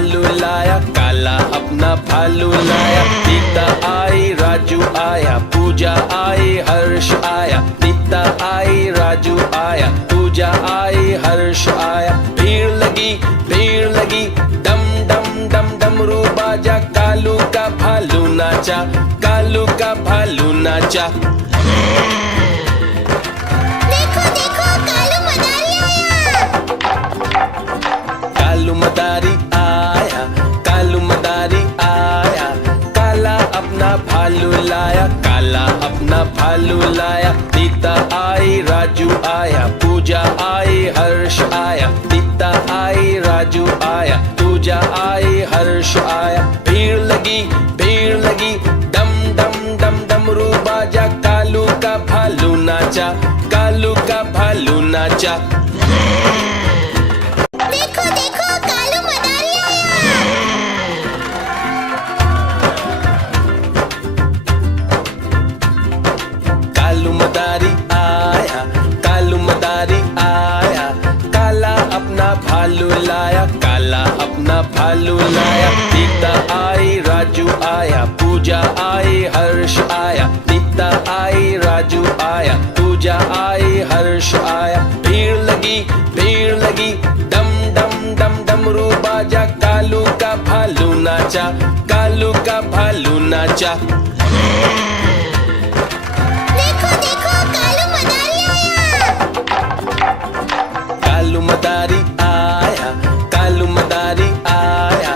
भालू लाया, काला अपना भालू लाया। सीता आई, राजू आया, पूजा आई, हर्ष आया। सीता आई, राजू आया, पूजा आई, हर्ष आया। भीड़ लगी, डम डम डम डमरू बाजा। कालू का भालू नाचा, कालू का भालू नाचा। देखो देखो कालू मदारी आया। कालू मदारी आया, कालू मदारी आया। काला अपना भालू लाया, काला अपना भालू लाया। सीता आई, राजू आया, पूजा आई, हर्ष आया। सीता आई, राजू आया, पूजा आई, हर्ष आया। भीड़ लगी, डम डम डम डमरू बाजा। कालू का भालू नाचा, कालू का भालू नाचा। देखो देखो कालू मदारी आया। कालू मदारी आया, कालू मदारी आया। काला अपना भालू लाया, काला अपना भालू लाया। सीता आई, राजू आया, पूजा आई, हर्ष आया। सीता आई, राजू आया, पूजा आई, हर्ष आया। भीड़ लगी, डम डम डम डमरू बाजा। कालू का भालू नाचा, कालू का भालू नाचा। देखो देखो कालू मदारी आया। कालू मदारी आया, कालू मदारी आया।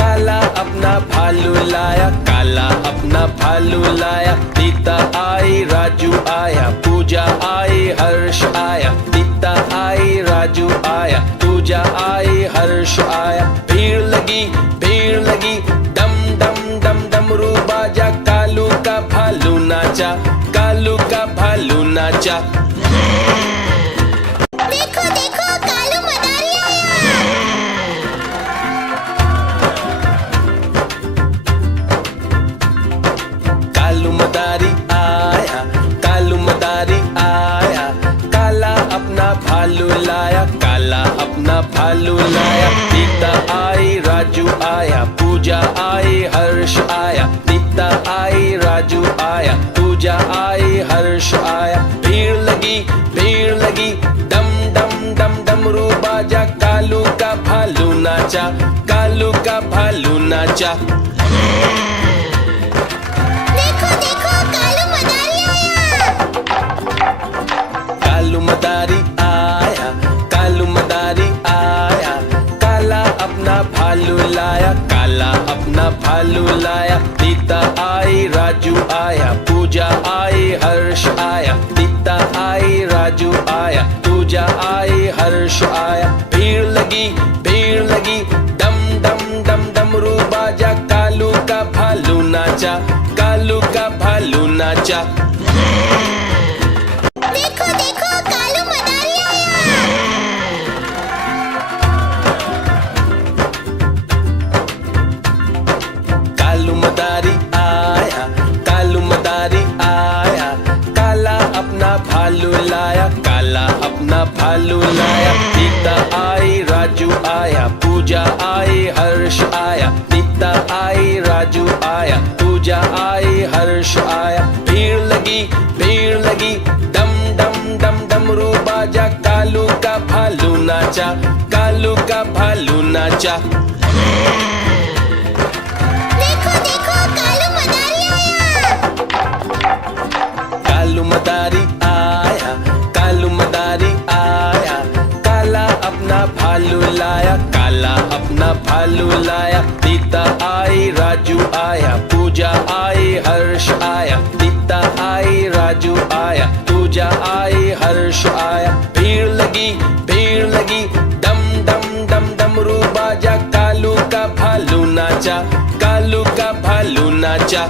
काला अपना भालू लाया, काला अपना भालू लाया। सीता आई, राजू आया, पूजा आई, हर्ष आया। सीता आई, राजू आया, पूजा आई, हर्ष आया। भीड़ लगी, डम डम डम डमरू बाजा। कालू का भालू नाचा, कालू का भालू नाचा। देखो देखो कालू मदारी आया। कालू मदारी आया, कालू मदारी आया। काला अपना भालू लाया, काला अपना भालू लाया। सीता आई, राजू आया, पूजा आई, हर्ष आया। सीता आई, राजू आया, पूजा आई, हर्ष आया। भीड़ लगी, डम डम डम डमरू बाजा। कालू का भालू नाचा, कालू का भालू नाचा। देखो देखो कालू मदारी आया। कालू मदारी आया, कालू मदारी आया। काला अपना भालू लाया, काला अपना भालू लाया। सीता आई, राजू आया, पूजा आई, हर्ष आया। सीता आई, राजू आया, पूजा आई, हर्ष आया। भीड़ लगी, डम डम डम डमरू बाजा। कालू का भालू नाचा, कालू का भालू नाचा। देखो देखो कालू मदारी आया। कालू मदारी आया, कालू मदारी आया। काला अपना भालू लाया, काला अपना भालू लाया। सीता आई, राजू आया, पूजा आई, हर्ष आया। सीता आई, राजू आया, पूजा आई, हर्ष आया। भीड़ लगी, डम डम डम डमरू बाजा। कालू का भालू नाचा, कालू का भालू नाचा। देखो देखो कालू मदारी आया। कालू मदारी आया, कालू मदारी आया। काला अपना भालू लाया, काला अपना भालू लाया। सीता आई, राजू आया, पूजा आई, हर्ष आया। सीता आई, राजू आया, पूजा आई, हर्ष आया। भीड़ लगी, डम डम डम डमरू बाजा। कालू का भालू नाचा, कालू का भालू नाचा।